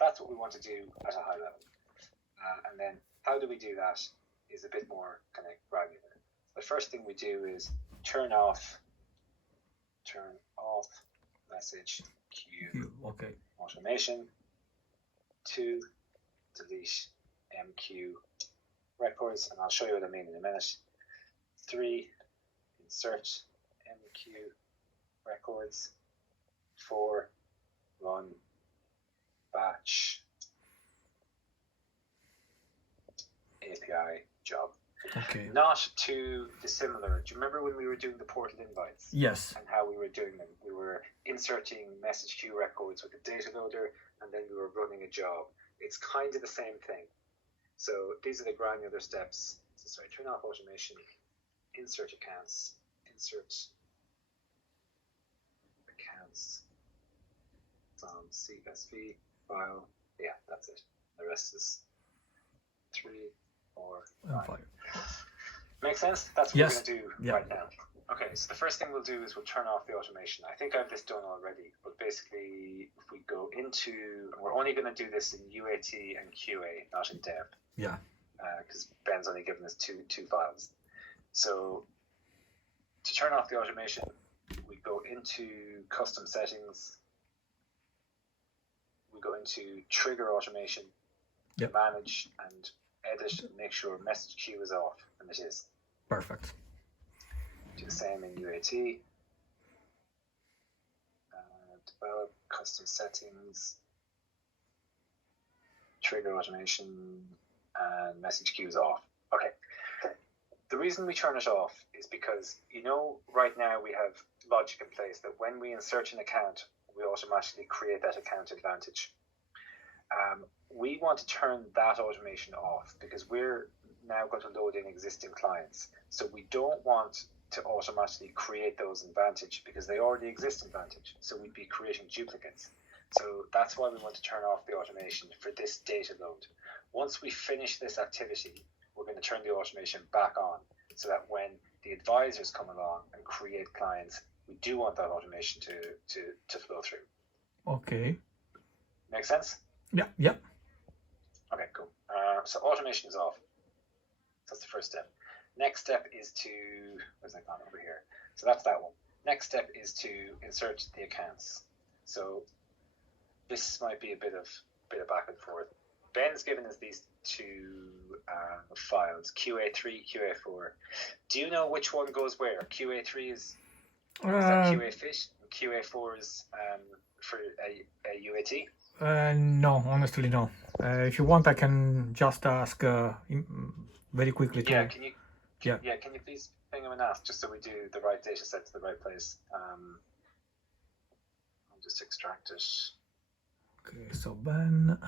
that's what we want to do at a high level. And then how do we do that is a bit more kind of granular. The first thing we do is turn off message queue automation. 2, delete MQ records, and I'll show you what I mean in a minute. 3, insert MQ records. 4, run batch API job. Okay. Not too dissimilar. Do you remember when we were doing the portal invites? Yes. And how we were doing them? We were inserting message queue records with the data loader, and then we were running a job. It's kind of the same thing. So these are the granular steps. So sorry, turn off automation, insert accounts from CSV file. Yeah, that's it. The rest is 3, 4, 5. Make sense? That's what we're going to do right now. Okay, so the first thing we'll do is we'll turn off the automation. I think I have this done already, but basically if we go into, and we're only going to do this in UAT and QA, not in dev. Yeah. Because Ben's only given us two files. So to turn off the automation, we go into custom settings. We go into trigger automation, manage and edit, and make sure message queue is off, and it is. Perfect. Do the same in UAT. Develop custom settings, trigger automation, and message queue is off. Okay. The reason we turn it off is because, right now we have logic in place that when we insert an account, we automatically create that account advantage. We want to turn that automation off because we're now going to load in existing clients. So we don't want to automatically create those in Vantage because they already exist in Vantage. So we'd be creating duplicates. So that's why we want to turn off the automation for this data load. Once we finish this activity, we're going to turn the automation back on so that when the advisors come along and create clients, we do want that automation to flow through. Okay. Make sense? Yeah. Okay, cool. So automation is off. That's the first step. Next step is to, where's that gone over here? So that's that one. Next step is to insert the accounts. So this might be a bit of back and forth. Ben's given us these two files, QA3, QA4. Do you know which one goes where? QA3 is that qafit, and QA4 is for a UAT? No, honestly, no. If you want, I can just ask very quickly. Yeah, can you please ping him and ask, just so we do the right data set to the right place? I'll just extract it. Okay, so Ben.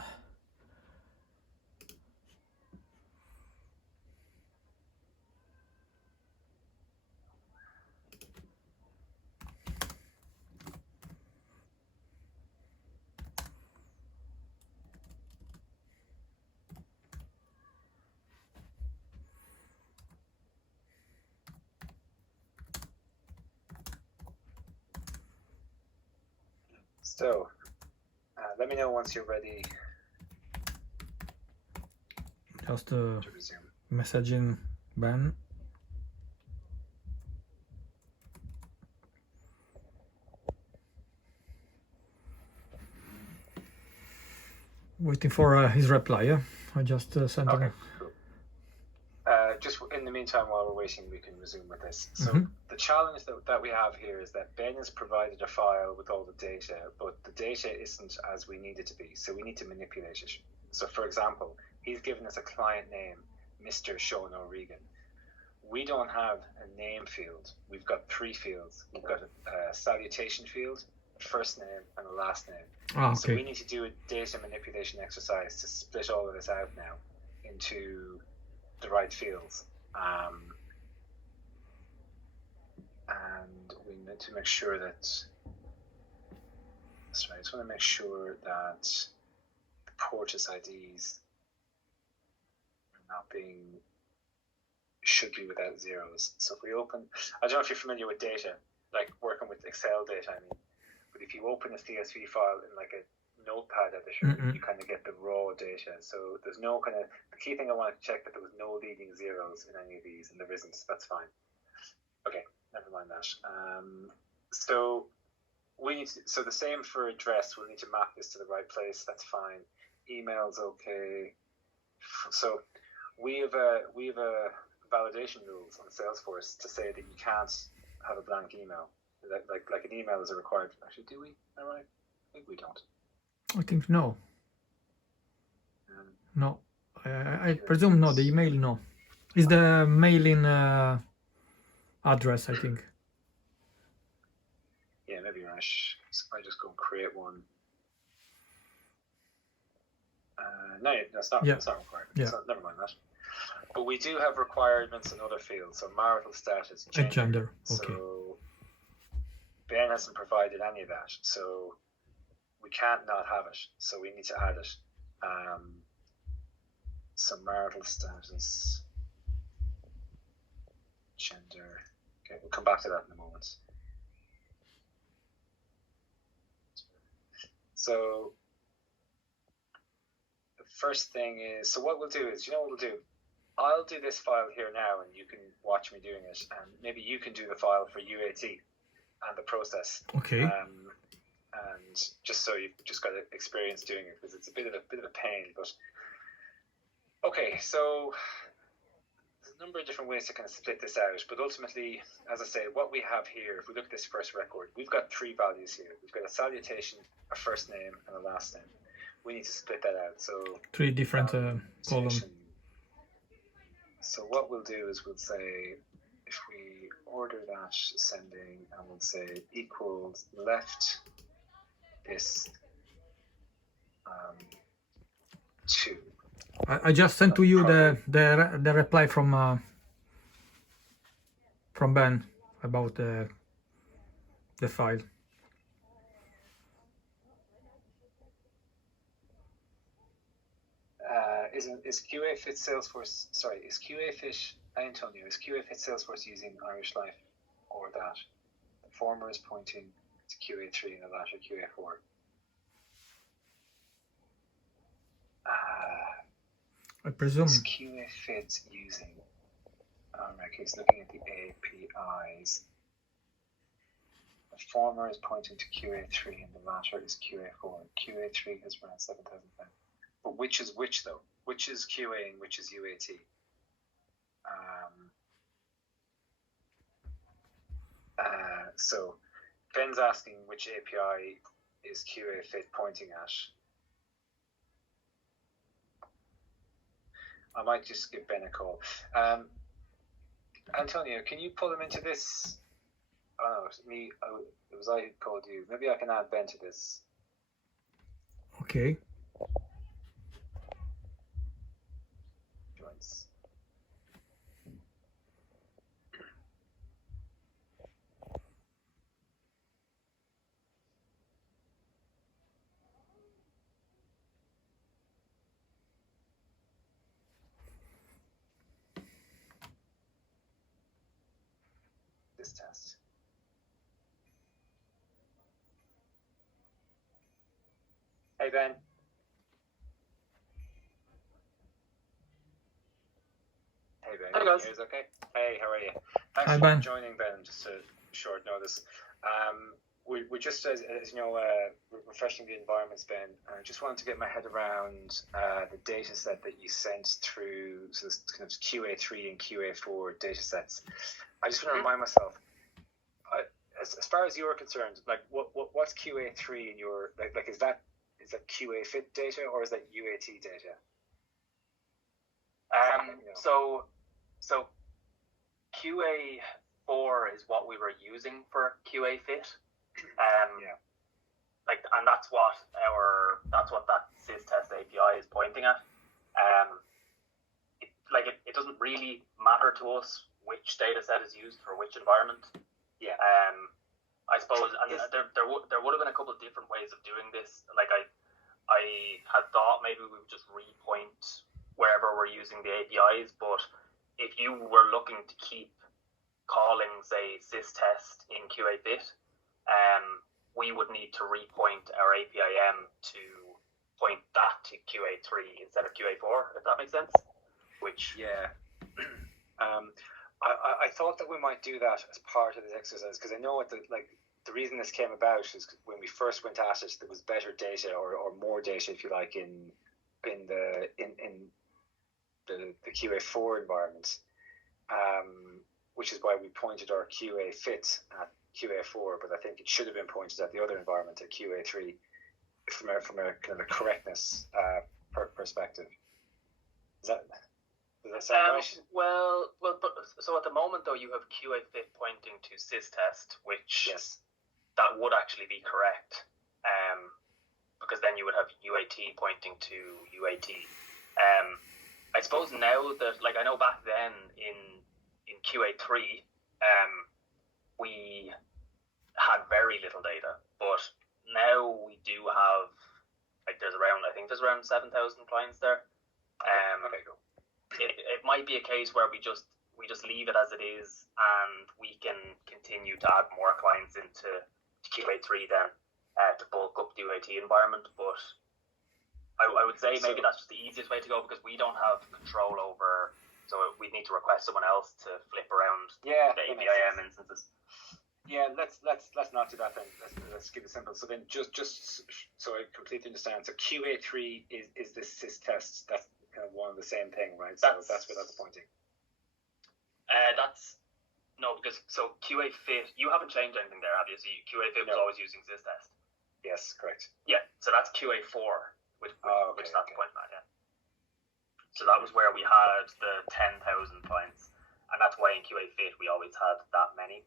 So, let me know once you're ready. Just messaging Ben. Waiting for his reply. Yeah, I just sent him. Okay, cool. Just in the meantime, while we're waiting, we can resume with this. So the challenge that we have here is that Ben has provided a file with all the data, but the data isn't as we need it to be. So we need to manipulate it. So for example, he's given us a client name, Mr. Sean O'Regan. We don't have a name field. We've got 3 fields. We've got a salutation field, a first name, and a last name. Okay. So we need to do a data manipulation exercise to split all of this out now into the right fields. And we need to make sure that, that's right, I just want to make sure that the portus IDs are not being, should be without zeros. So if we open, I don't know if you're familiar with data, like working with Excel data, I mean, but if you open a CSV file in like a notepad editor, you kind of get the raw data. So there's no kind of, the key thing I want to check that there was no leading zeros in any of these, and there isn't. That's fine. Okay, never mind that. So we need to, so the same for address. We'll need to map this to the right place. That's fine. Email's okay. So we have a validation rules on Salesforce to say that you can't have a blank email. Like an email is a required. Actually, do we? All right. I think we don't. I think no. No. I presume no. The email no. Is the mailing address? I think. Yeah, maybe you're right. So I just go and create one. No, that's not. Yeah. That's not required. Yeah. So never mind that. But we do have requirements in other fields. So marital status, Gender. Okay. So Ben hasn't provided any of that. So we can't not have it. So we need to add it. So marital status, gender. Okay, we'll come back to that in a moment. So the first thing is, so what we'll do is, you know what we'll do? I'll do this file here now, and you can watch me doing it, and maybe you can do the file for UAT and the process. Okay. And just so you've just got experience doing it, because it's a bit of a pain. But okay, so there's a number of different ways to kind of split this out. But ultimately, as I say, what we have here, if we look at this first record, we've got 3 values here. We've got a salutation, a first name, and a last name. We need to split that out. So 3 different columns. So what we'll do is we'll say, if we order that sending, and we'll say equals left this 2. I just sent to you the reply from Ben about the file. Is qafit Salesforce? Sorry, is qafit Antonio? Is qafit Salesforce using Irish Life or that? The former is pointing to QA3 and the latter QA4. I presume. Is qafit using? Okay, it's looking at the APIs. The former is pointing to QA3 and the latter is QA4. QA3 has around 7,000 pounds. But which is which though? Which is QA and which is UAT? So Ben's asking which API is qafit pointing at. I might just give Ben a call. Antonio, can you pull him into this? Oh no, it's me. It was I who called you. Maybe I can add Ben to this. Okay. Joins. This test. Hey Ben. Hey Ben. Hey guys. Okay. Hey, how are you? Thanks Hi, for Ben. joining, Ben. Just a short notice. We're just as you know, refreshing the environments, Ben. I just wanted to get my head around the data set that you sent through. So this kind of QA3 and QA4 data sets. I just want to remind myself. As far as you're concerned, like what's QA3 in your like is that qafit data or is that UAT data? So QA4 is what we were using for QAFit. Yeah. And that's what that sys-test API is pointing at. It doesn't really matter to us which data set is used for which environment. Yeah. I suppose, and there would have been a couple of different ways of doing this. Like I had thought maybe we would just repoint wherever we're using the APIs, but if you were looking to keep calling, say, sys-test in QAFit, we would need to repoint our APIM to point that to QA3 instead of QA4, if that makes sense. Which I thought that we might do that as part of this exercise, because I know the reason this came about is when we first went at it, there was better data or more data, if you like, in the QA4 environment, which is why we pointed our qafit at QA4, but I think it should have been pointed at the other environment at QA3 from a kind of a correctness perspective. Does that sound right? Well, but so at the moment though, you have qafit pointing to systest, which that would actually be correct, because then you would have UAT pointing to UAT. I suppose now that, like, I know back then in QA3, we had very little data, but now we do have, like, I think there's around 7,000 clients there. Okay, cool. It might be a case where we just leave it as it is, and we can continue to add more clients into QA3 then to bulk up the UAT environment. But I would say maybe that's just the easiest way to go, because we don't have control over. So we need to request someone else to flip around the APIM instances. Yeah, let's not do that then. Let's keep it simple. So then just so I completely understand. So QA3 is this systest. That's kind of one and the same thing, right? So that's where that's pointing. Because qafit, you haven't changed anything there, have you? So qafit was always using systest. Yes, correct. Yeah, so that's QA4, which that's the point, yeah. So that was where we had the 10,000 clients, and that's why in qafit we always had that many.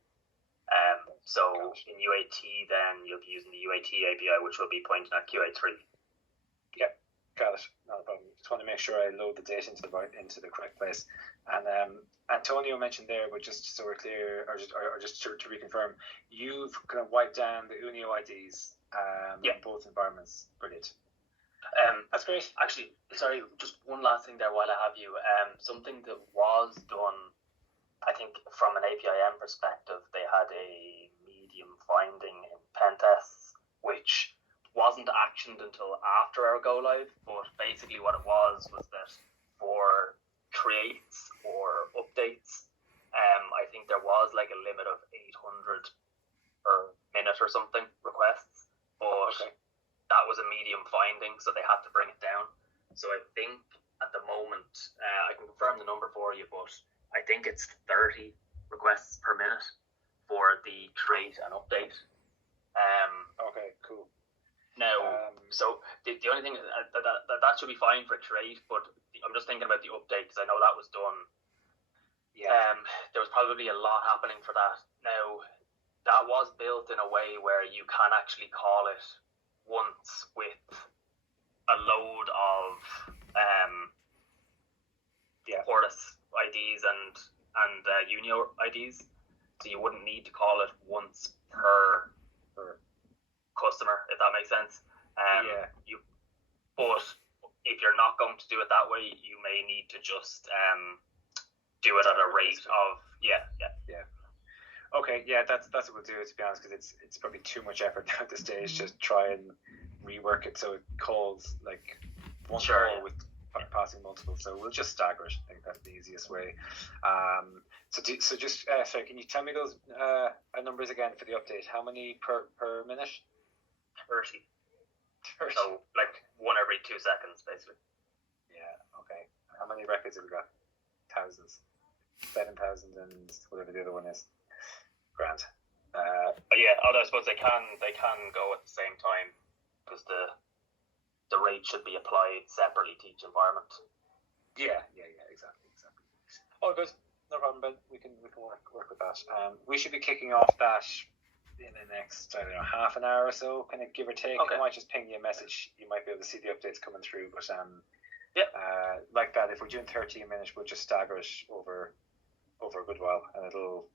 So in UAT, then you'll be using the UAT API, which will be pointing at QA3. Yep, got it. Not a problem. Just want to make sure I load the data into the correct place. And Antonio mentioned there, but just so we're clear, or just to reconfirm, you've kind of wiped down the Unio IDs in both environments. Brilliant. That's great. Actually, sorry, just one last thing there while I have you. Something that was done, I think from an APIM perspective, they had a medium finding in pen tests, which wasn't actioned until after our go live. But basically what it was that for creates or updates, I think there was like a limit of 800 per minute or something requests, but that was a medium finding, so they had to bring it down. So I think at the moment, I can confirm the number for you, but I think it's 30 requests per minute for the create and update. Okay, cool. Now, so the only thing that should be fine for create, but I'm just thinking about the update, because I know that was done. Yeah. There was probably a lot happening for that. Now, that was built in a way where you can actually call it once with a load of portus IDs and Unio IDs, so you wouldn't need to call it once per customer, if that makes sense. But if you're not going to do it that way, you may need to just do it at a rate of Okay, that's what we'll do, to be honest, because it's probably too much effort at this stage to try and rework it so it calls like one call with passing multiple. So we'll just stagger it. I think that's the easiest way. So just can you tell me those numbers again for the update? How many per minute? 30. So like one every 2 seconds, basically. Yeah. Okay. How many records have we got? Thousands. 7,000 and whatever the other one is. Grand. Although I suppose they can go at the same time, because the rate should be applied separately to each environment. Yeah, exactly. All good. No problem, Ben. We can work with that. We should be kicking off that in the next, half an hour or so, kind of give or take. Okay. I might just ping you a message. You might be able to see the updates coming through, but like that, if we're doing 13 minutes, we'll just stagger it over a good while, and it'll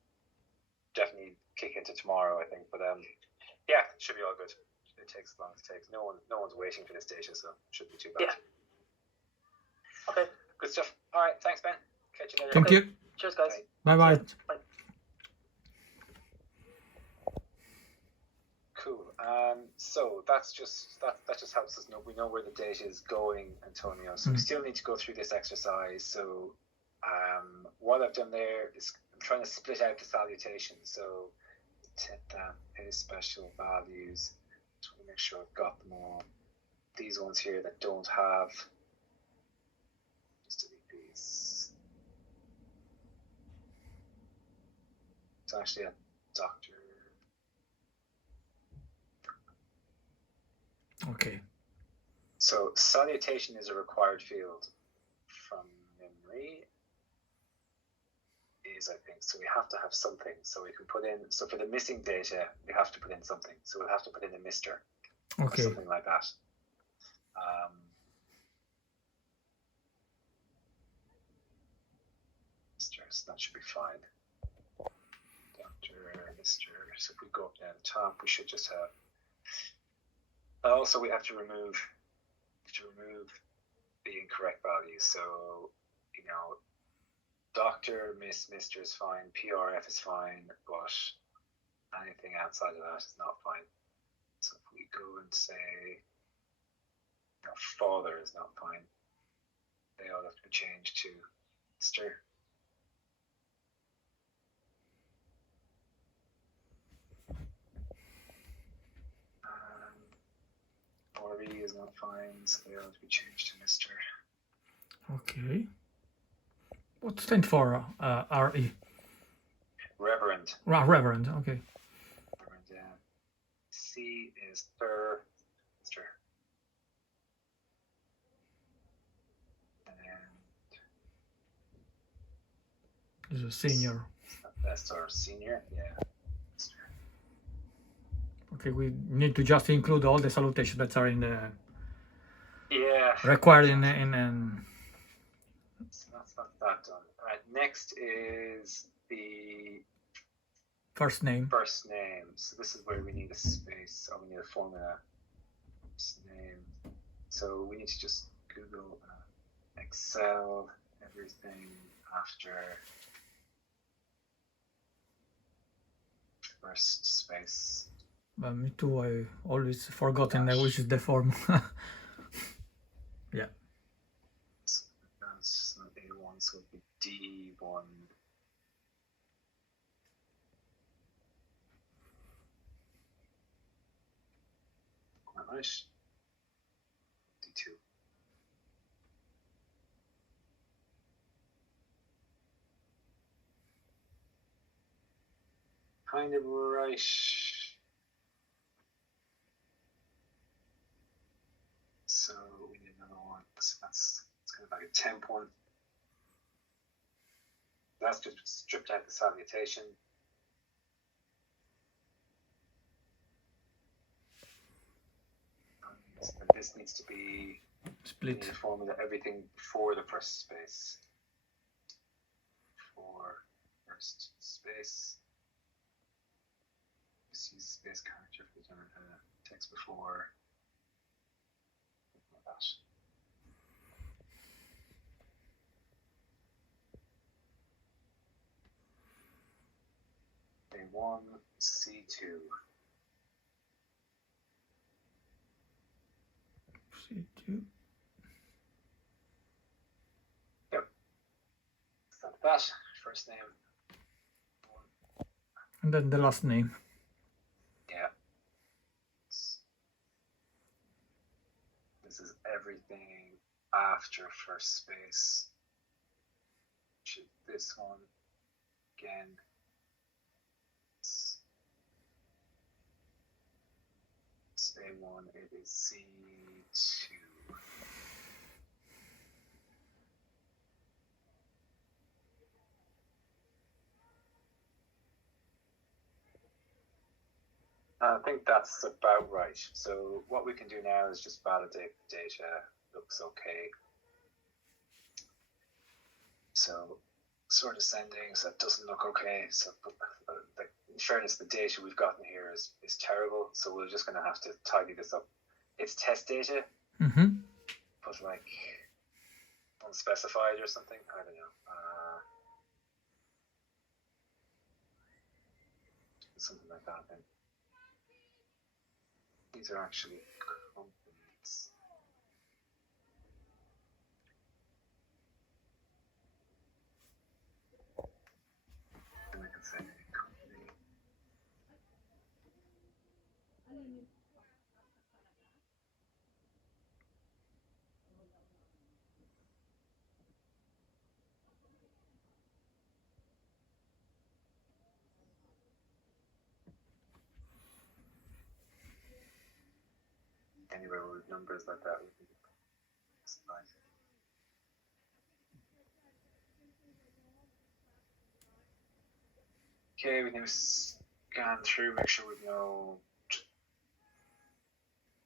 definitely kick into tomorrow, I think. But it should be all good. It takes as long as it takes. No one's waiting for this data, so it shouldn't be too bad. Okay, good stuff. All right, thanks, Ben. Catch you later. Thank you. Cheers, guys. Bye. Cool. So that just helps us know, we know where the data is going, Antonio. So we still need to go through this exercise. So what I've done there is I'm trying to split out the salutation. So is special values. Just want to make sure I've got them all. These ones here that don't have, just delete these. It's actually a doctor. Okay. So salutation is a required field from memory. I think so. We have to have something, so we can put in. So for the missing data, we have to put in something. So we'll have to put in a Mr. Okay. Or something like that. Mr. So that should be fine. Doctor, Mr. So if we go up down the top, we should just have. Also, we have to remove the incorrect values. So Doctor, Mr. is fine, PRF is fine, but anything outside of that is not fine. So if we go and say father is not fine, they all have to be changed to Mr. RE is not fine, so they all have to be changed to Mr. Okay. What stands for RE? Reverend. Reverend, okay. Reverend, yeah. C is Sir, Mr. And Is a senior. that's our senior, yeah. Mr. Okay, we need to just include all the salutations that are in the required in So that's not that done. All right, next is the first name. First name. So this is where we need a space, or we need a formula. First name. So we need to just Google Excel everything after first space. Me too. I always forgotten which is the form. Yeah. So that's not A1, so it'd be D1. All right. D2. Kind of right. So we need another one. So it's kind of like a temp one. That's just stripped out the salutation. And this needs to be Split. a formula everything before the first space. For first space. Just use space character for the text before. Like that. A1, C2. C2. Yep. It's not that. First name. And then the last name. Yeah. This is everything after first space. This one again. It's A1, it is C2. I think that's about right. So what we can do now is just validate the data. Looks okay. So sort of sending, so that doesn't look okay. So in fairness, the data we've gotten here is terrible. So we're just going to have to tidy this up. It's test data, but like unspecified or something. I don't know. Something like that. Then. These are actually companies. And I can say company. Anywhere with numbers like that would be nice. Okay, we need to scan through, make sure we've no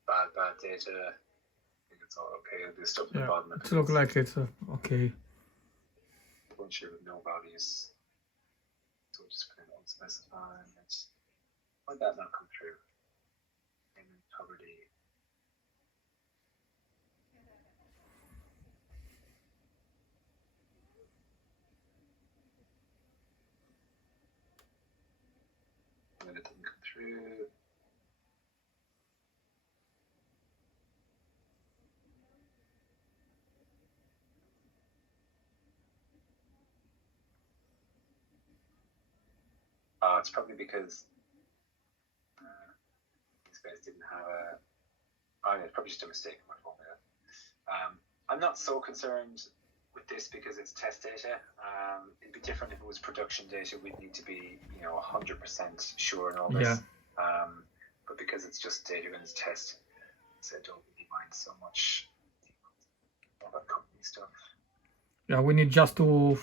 bad data. I think it's all okay. There's stuff at the bottom. It looks like it's okay. Bunch here with no values. So we'll just put in unspecified. Why did that not come through? Payment poverty. And it didn't come through. It's probably because these guys didn't have a. Oh, it's probably just a mistake in my formula. I'm not so concerned with this because it's test data. It'd be different if it was production data. We'd need to be, 100% sure in all this. Yeah. But because it's just data and it's test, so don't really mind so much about company stuff. Yeah, we need just to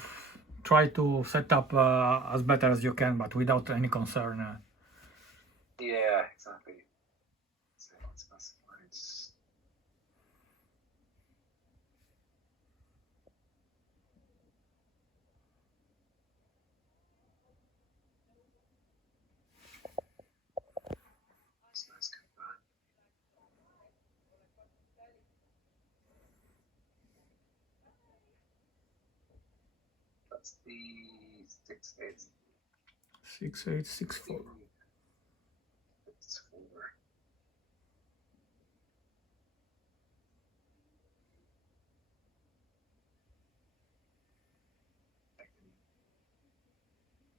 try to set up as better as you can, but without any concern. Yeah, exactly. So unspecified. That's nice. That's the 6864. It's 4.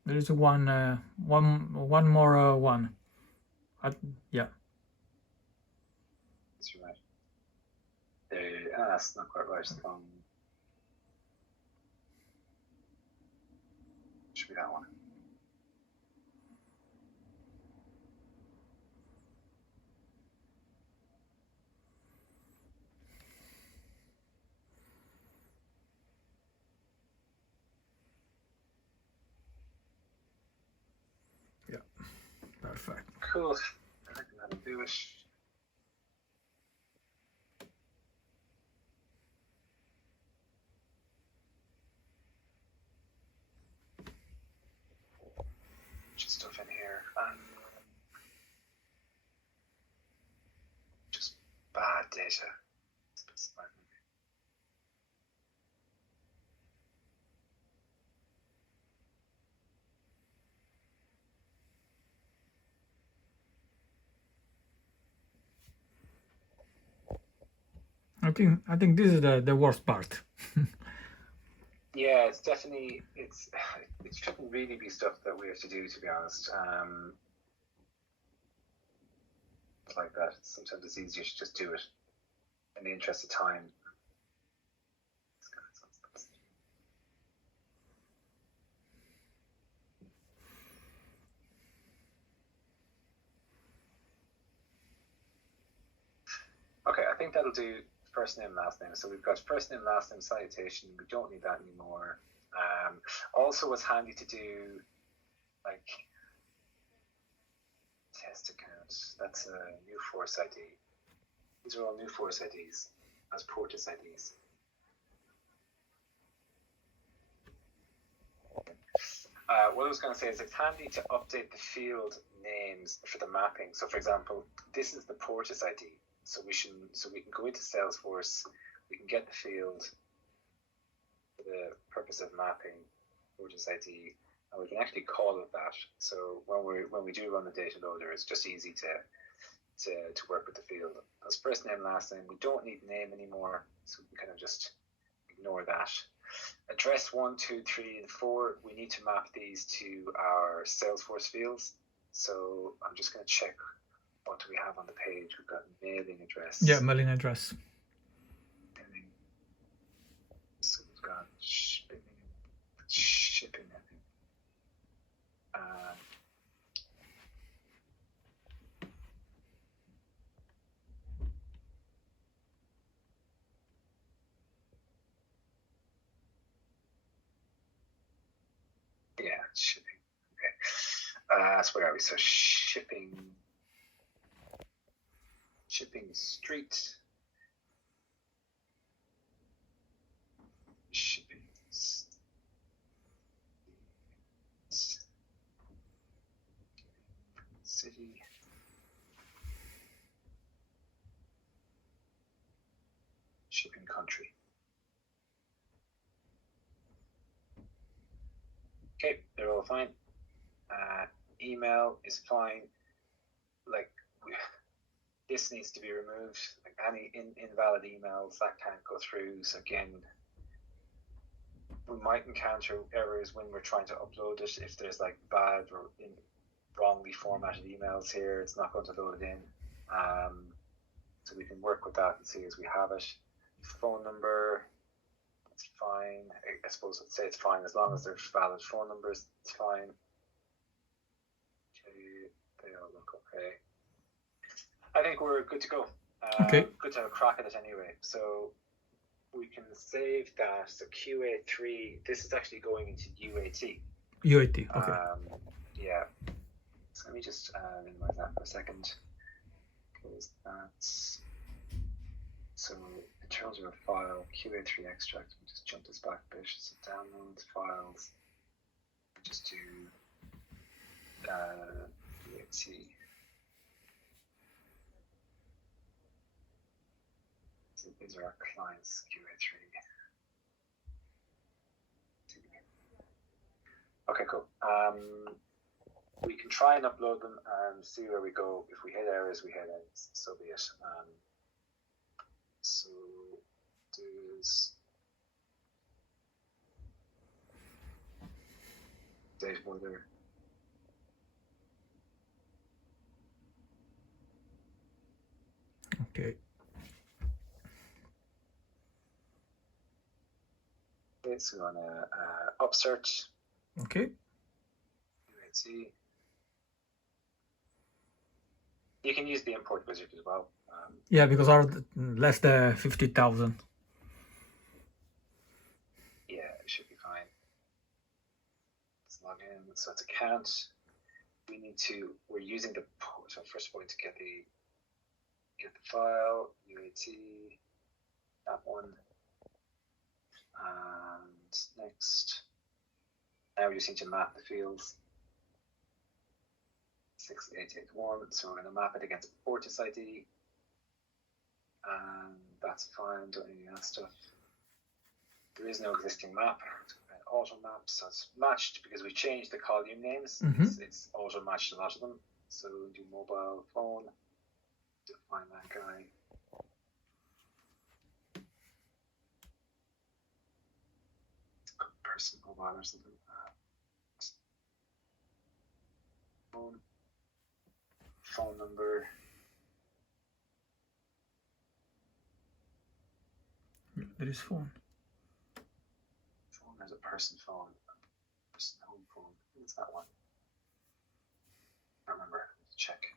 There is one more one. Yeah. That's right. That's not quite right. Should be that one. Yeah. Perfect. Cool. I think that'll do it. Just stuff in here. Just bad data. I think this is the worst part. Yeah, it's definitely it shouldn't really be stuff that we have to do, to be honest. Like that. Sometimes it's easier to just do it in the interest of time. Okay, I think that'll do first name, last name. So we've got first name, last name, salutation. We don't need that anymore. Also, what's handy to do, like test account. That's a new force ID. These are all new force IDs as portus IDs. What I was going to say is it's handy to update the field names for the mapping. So, for example, this is the portus ID. So we can go into Salesforce, we can get the field for the purpose of mapping portus ID, and we can actually call it that. So when we do run the data loader, it's just easy to to work with the field. That's first name, last name. We don't need name anymore, so we kind of just ignore that. Address 1, 2, 3, and 4. We need to map these to our Salesforce fields. So I'm just going to check what do we have on the page. We've got mailing address. Yeah, mailing address. So we've got shipping, I think. Yeah, shipping. Okay. So where are we? So shipping street. Shipping city. Shipping country. Okay, they're all fine. Email is fine. Like this needs to be removed. Like any invalid emails that can't go through. So again, we might encounter errors when we're trying to upload it. If there's like bad or wrongly formatted emails here, it's not going to load it in. So we can work with that and see as we have it. Phone number, it's fine. I suppose I'd say it's fine as long as there's valid phone numbers. It's fine. Okay, they all look okay. I think we're good to go. Okay. Good to have a crack at it anyway. So we can save that. So QA3, this is actually going into UAT. UAT, okay. Yeah. So let me just minimize that for a second. Close that. So in terms of a file, QA3 extract, we'll just jump this back a bit. So download files. Just do UAT. So these are our clients, QA3. Okay, cool. We can try and upload them and see where we go. If we hit errors, we hit errors. So be it. So there's Dave Mother. Okay. Okay, so we're on a upsert. Okay. UAT. You can use the import wizard as well. Yeah, because our less than 50,000. Yeah, it should be fine. Let's log in. So it's account. We're using the port. So first point to get the file, UAT, that one. And next. Now we just need to map the fields. 6881. So we're going to map it against portus ID. And that's fine, don't need any of that stuff. There is no existing map. Auto map, so it's matched because we changed the column names. It's auto matched a lot of them. So we'll do mobile phone, define that guy. Person mobile or something. Phone number. There is phone. Phone, there's a person phone. Person home phone. What's that one? I remember. Let's check.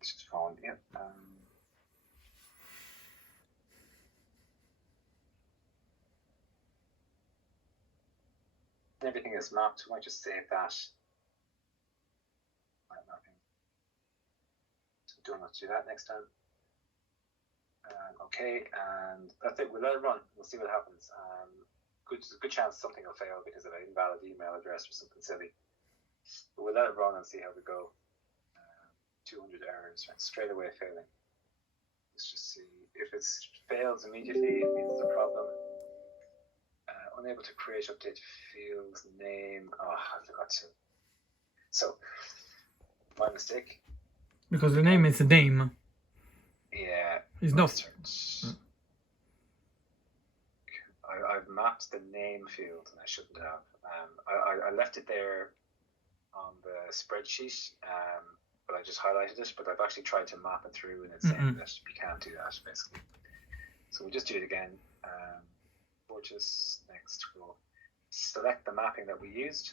This is phone. Yep. Everything is mapped. We might just save that. So don't have to do that next time. Okay, and that's it. We'll let it run. We'll see what happens. Good chance something will fail because of an invalid email address or something silly. But we'll let it run and see how we go. 200 errors, right? Straight away failing. Let's just see. If it fails immediately, it means there's a problem. Unable to create update fields, name. Oh, I forgot to. So, my mistake. Because the name is a name. Yeah. It's not. I've mapped the name field, and I shouldn't have. I left it there on the spreadsheet, but I just highlighted it. But I've actually tried to map it through, and it's saying that you can't do that, basically. So we'll just do it again. Portus, next, we'll select the mapping that we used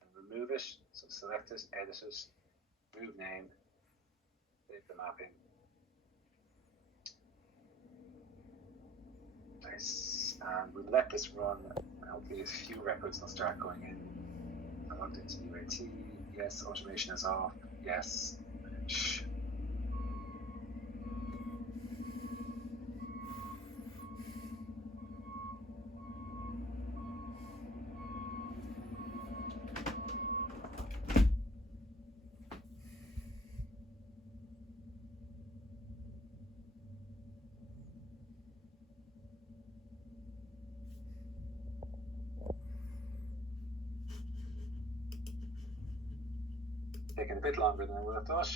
and remove it. So select it, edit it, remove name, save the mapping. Nice. And we'll let this run. Hopefully a few records will start going in. I logged into UAT. Yes, automation is off. Yes. Shh. Taking a bit longer than I would have thought.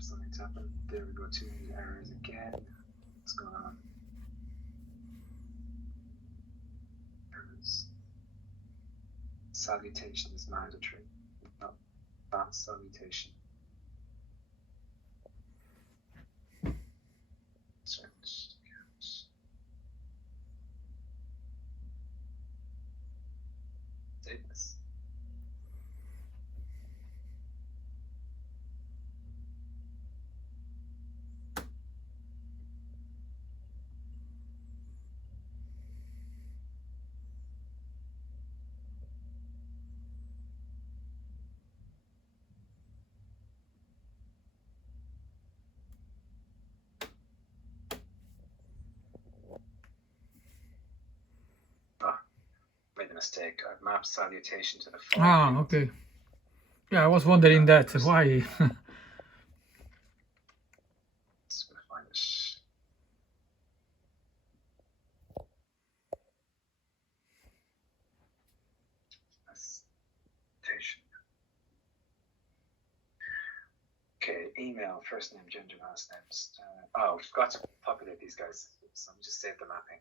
Something's happened. There we go, 2 errors again. What's going on? Errors. Salutation is mandatory. No, not salutation. Search. Save this. Made a mistake. I've mapped salutation to the phone. Ah, okay. Yeah, I was wondering that. Why? Just gonna find it. Salutation. Okay, email, first name, gender, last names. Oh, we've got to populate these guys. So let me just save the mapping.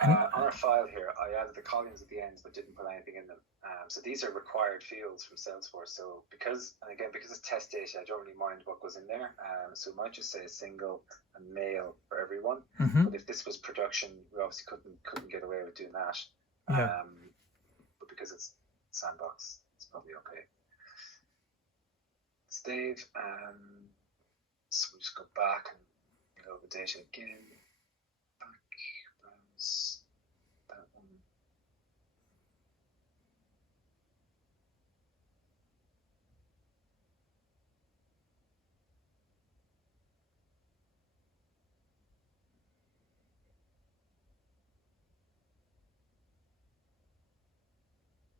On our file here, I added the columns at the end, but didn't put anything in them. So these are required fields from Salesforce. So because it's test data, I don't really mind what goes in there. So it might just say single and male for everyone. But if this was production, we obviously couldn't get away with doing that. Yeah. But because it's sandbox, it's probably okay. Save. So we just go back and load the data again. That one.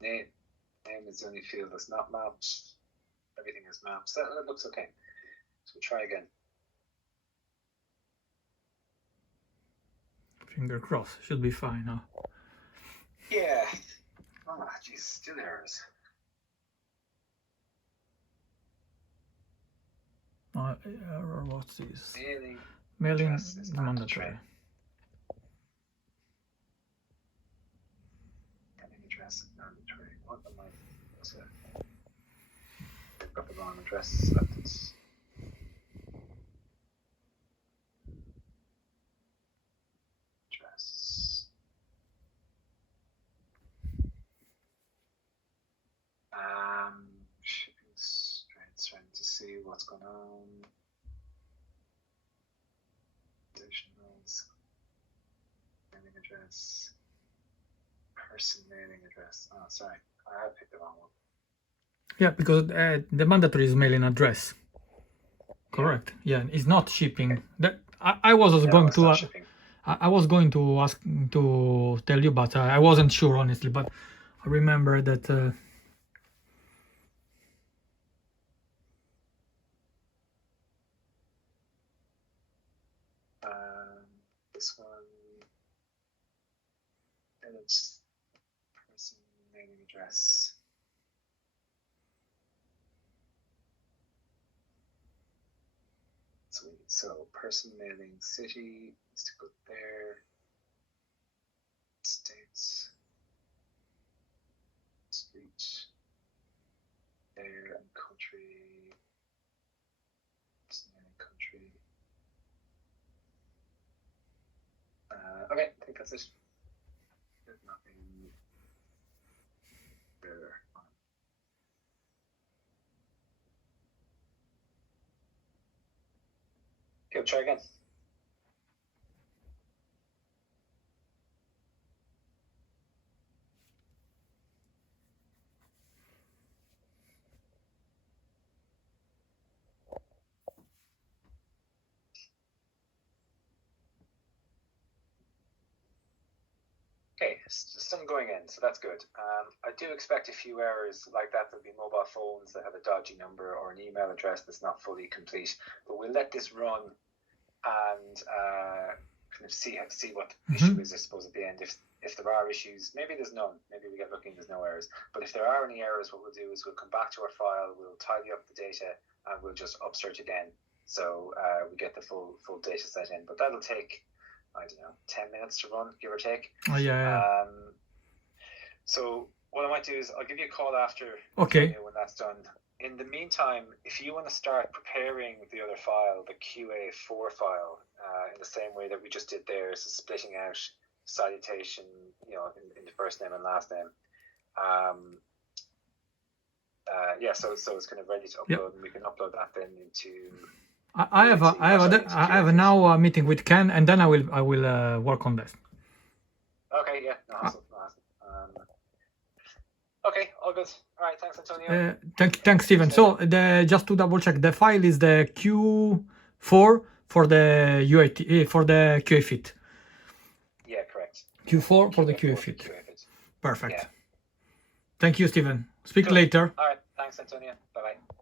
Name is the only field that's not mapped. Everything is mapped. So that looks okay. So we'll try again. Finger crossed. Should be fine, huh? Yeah. Oh, geez, still errors. What's this? Mailing Mailing is mandatory. Mailing address is mandatory. What am I? What's it? I've got the wrong address selected. Shipping strength, trying to see what's going on. Additionals, mailing address, person mailing address. Oh, sorry. I have picked the wrong one. Yeah, because the mandatory is mailing address. Correct. Yeah, it's not shipping. That I was also No, going it's to. not shipping. I was going to ask to tell you, but I wasn't sure honestly. But I remember that. This one, and it's person mailing address. Sweet. So person mailing city needs to go there. States. Street. There and country. Person mailing country. Okay, I think that's it. There's nothing there. Okay, try again. Okay, some going in, so that's good. I do expect a few errors like that. There'll be mobile phones that have a dodgy number or an email address that's not fully complete. But we'll let this run and kind of see what the issue is, I suppose, at the end. If there are issues, maybe there's none. Maybe we get lucky and there's no errors. But if there are any errors, what we'll do is we'll come back to our file, we'll tidy up the data, and we'll just upsearch again. So we get the full data set in. But that'll take, I don't know, 10 minutes to run, give or take. Oh yeah. So what I might do is I'll give you a call after. Okay. When that's done. In the meantime, if you want to start preparing the other file, the QA4 file, in the same way that we just did there, so splitting out salutation, in the first name and last name. So it's kind of ready to upload, and we can upload that then into. I have now a meeting with Ken, and then I will work on that. Okay. Yeah. No hassle. Okay, all good. All right, thanks, Antonio. Thanks, Stephen. So just to double check, the file is the Q4 for the UAT for the qafit. Yeah, correct. Q4 for the qafit. Perfect. Yeah. Thank you, Stephen. Speak later. All right, thanks, Antonio. Bye bye.